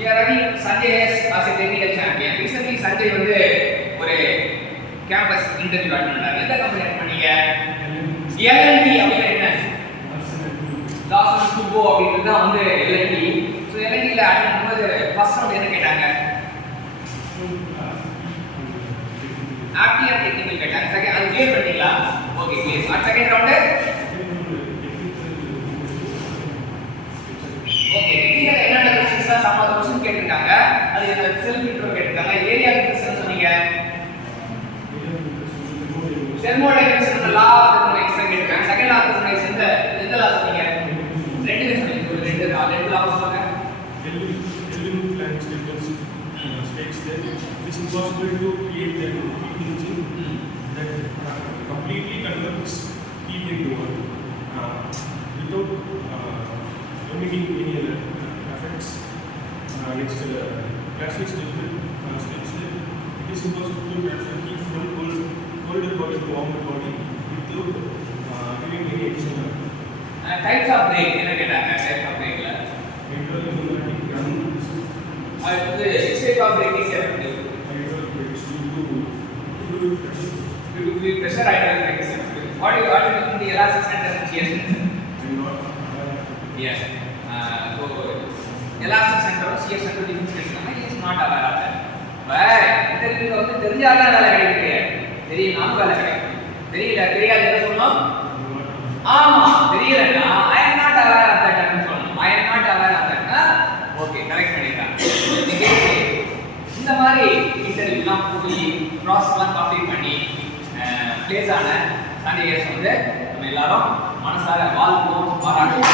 We are running Sanjay as a technical champion. Recently Sanjay வந்து ஒரு campus interview attend பண்ணாரு. எந்த company attend பண்ணீங்க? LNT அப்படினா என்ன? லாசன் டுபோ அப்படிங்கிறது தான் வந்து LNT. ஸோ LNTல அட்டெண்ட் பண்ணும்போது ஃபர்ஸ்ட் ரவுண்ட் என்ன கேட்டாங்க? ஆப்டியா டெக்னிக்கல் கேட்டாங்க. செகண்ட் அது கிளியர் பண்ணீங்களா? Okay clear. அடுத்த செகண்ட் ரவுண்ட் ஓகே டெக்னிக்கல் என்னென்ன क्वेश्चंस தான் சம்மந்த क्वेश्चन கேட்டிருக்காங்க. அது என்ன செல்ஃப் இன்ட்ரோ கேட்டிருக்காங்க. ஏரியா டிஸ்கஷன் சொன்னீங்க. தெர்மோடைனமிக்ஸ் லா ஆஃப் தெர்மோடைனமிக்ஸ் கேட்டிருக்காங்க. செகண்ட் லா ஆஃப் தெர்மோடைனமிக்ஸ் எந்த லா சொன்னீங்க? ரெண்டுமே சொன்னீங்க. ரெண்டு லா சொல்லுங்க. Kelvin Planck states that it is impossible to create a heat engine that completely converts heat into work without emitting any other effects. Next, classic states that it is impossible to transfer heat from colder body to warmer body without giving any additional effect. Types of brake என்ன கேட்டாங்க? Types of பிரேக்ல அது வந்து shape of brake is effective. Pressure hydraulic brake is effective. What is the elastic center and shear center? Yes. So elastic center and shear center difference கேட்கறாங்க. He is not aware of that. But இன்டர்வியூல வந்து தெரிஞ்சால வேலை கிடைக்கலையே. தெரியணும் வேலை கிடைக்கும். தெரியாது என்ன சொல்லணும்? ஆமா தெரியலனா I am not aware of that ன்னு சொல்லணும். I am not aware of that. Okay correct பண்ணிட்டாங்க. இந்த மாதிரி இன்டர்வியூலாம் போய் ப்ராசஸ்லாம் கம்ப்ளீட் பண்ணி பிளேஸ் ஆன கேண்டிடேட்ஸ் வந்து நம்ம எல்லாரும் மனசார வாழ்த்துவோம் பாராட்டுவோம்.